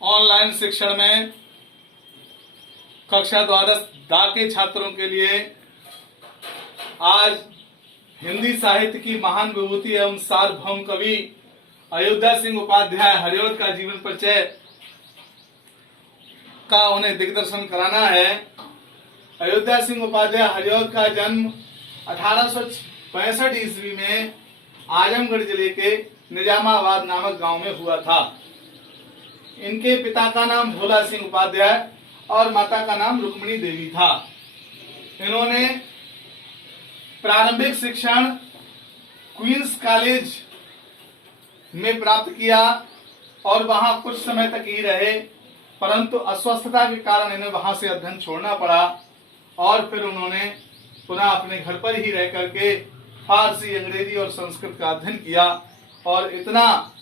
Online शिक्षण में कक्षा द्वादश दा के छात्रों के लिए आज हिंदी साहित्य की महान विभूति एवं सार्वभौम कवि अयोध्या सिंह उपाध्याय हरिऔध का जीवन परिचय का उन्हें दिग्दर्शन कराना है। अयोध्या सिंह उपाध्याय हरिऔध का जन्म 1865 ईस्वी में आजमगढ़ जिले के निजामाबाद नामक गांव में हुआ था। इनके पिता का नाम भोला सिंह उपाध्याय और माता का नाम रुक्मिणी देवी था। इन्होंने प्रारंभिक शिक्षण क्वींस कॉलेज में प्राप्त किया और वहां कुछ समय तक ही रहे, परंतु अस्वस्थता के कारण इन्हें वहां से अध्ययन छोड़ना पड़ा और फिर उन्होंने पुनः अपने घर पर ही रह करके फारसी, अंग्रेजी और संस्कृत का अध्ययन किया और इतना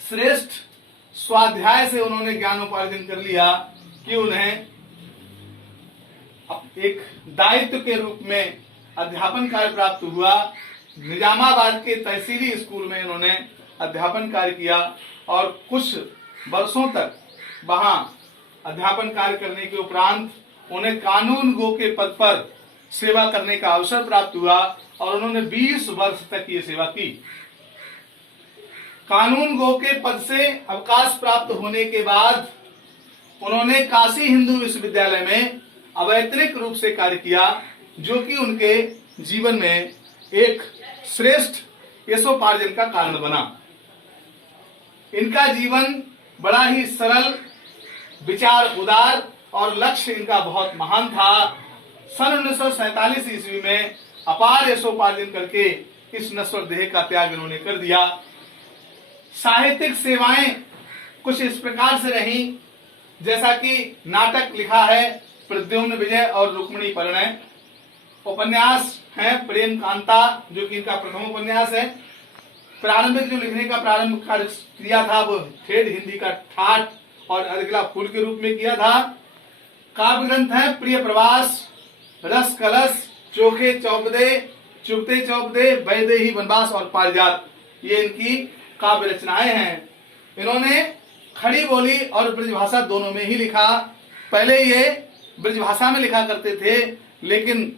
श्रेष्ठ स्वाध्याय से उन्होंने ज्ञानोपार्जन कर लिया कि उन्हें एक दायित्व के रूप में अध्यापन कार्य प्राप्त हुआ। निजामाबाद के तहसीली स्कूल में इन्होंने अध्यापन कार्य किया और कुछ वर्षों तक वहां अध्यापन कार्य करने के उपरांत उन्हें कानून गो के पद पर सेवा करने का अवसर प्राप्त हुआ और उन्होंने 20 वर्ष तक ये सेवा की। कानून गो के पद से अवकाश प्राप्त होने के बाद उन्होंने काशी हिंदू विश्वविद्यालय में अवैतनिक रूप से कार्य किया, जो कि उनके जीवन में एक श्रेष्ठ यशोपार्जन का कारण बना। इनका जीवन बड़ा ही सरल, विचार उदार और लक्ष्य इनका बहुत महान था। सन 1947 ईस्वी में अपार यशोपार्जन करके इस नश्वर देह का त्याग इन्होंने कर दिया। साहित्यिक सेवाएं कुछ इस प्रकार से रही, जैसा कि नाटक लिखा है प्रद्युम्न विजय और रुक्मिणी परिणय, उपन्यास है प्रेम कांता जो कि इनका प्रथम उपन्यास है। प्रारंभिक जो लिखने का प्रारंभ कार्य किया था वो ठेठ हिंदी का ठाठ और अरगला फूल के रूप में किया था। काव्य ग्रंथ है प्रिय प्रवास, रस कलश, चोखे चौपदे, चुपते चौपदे, वैदेही वनवास और पारिजात, ये इनकी काव्य रचनाएं हैं। इन्होंने खड़ी बोली और ब्रजभाषा दोनों में ही लिखा। पहले ये ब्रजभाषा में लिखा करते थे, लेकिन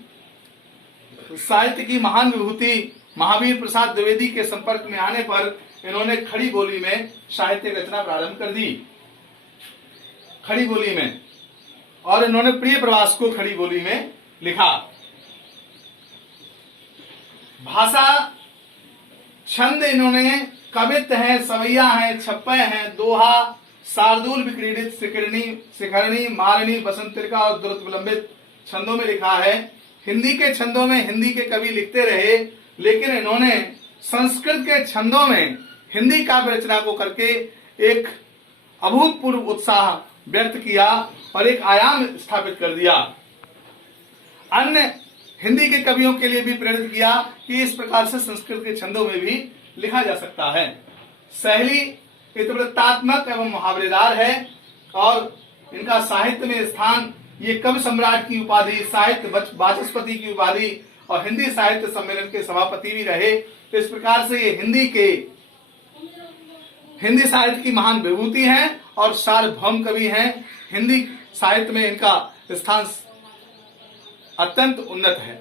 साहित्य की महान विभूति महावीर प्रसाद द्विवेदी के संपर्क में आने पर इन्होंने खड़ी बोली में साहित्य रचना प्रारंभ कर दी, खड़ी बोली में, और इन्होंने प्रिय प्रवास को खड़ी बोली में लिखा। भाषा छंद इन्होंने कवित्त है, सवैया है, छप्पे हैं, दोहा, शार्दूल, विक्रीडित, शिखरणी, मारणी, बसंतरिका और द्रुत विलंबित छंदों में लिखा है। हिंदी के छंदों में हिंदी के कवि लिखते रहे, लेकिन इन्होंने संस्कृत के छंदों में हिंदी काव्य रचना को करके एक अभूतपूर्व उत्साह व्यक्त किया और एक आयाम स्थापित कर दिया। अन्य हिंदी के कवियों के लिए भी प्रेरित किया कि इस प्रकार से संस्कृत के छंदों में भी लिखा जा सकता है। शैली इतिवृत्तात्मक एवं मुहावरेदार है और इनका साहित्य में स्थान, ये कवि सम्राट की उपाधि, साहित्य वाचस्पति की उपाधि और हिंदी साहित्य सम्मेलन के सभापति भी रहे। तो इस प्रकार से ये हिंदी साहित्य की महान विभूति हैं और सार्वभौम कवि हैं। हिंदी साहित्य में इनका स्थान अत्यंत उन्नत है।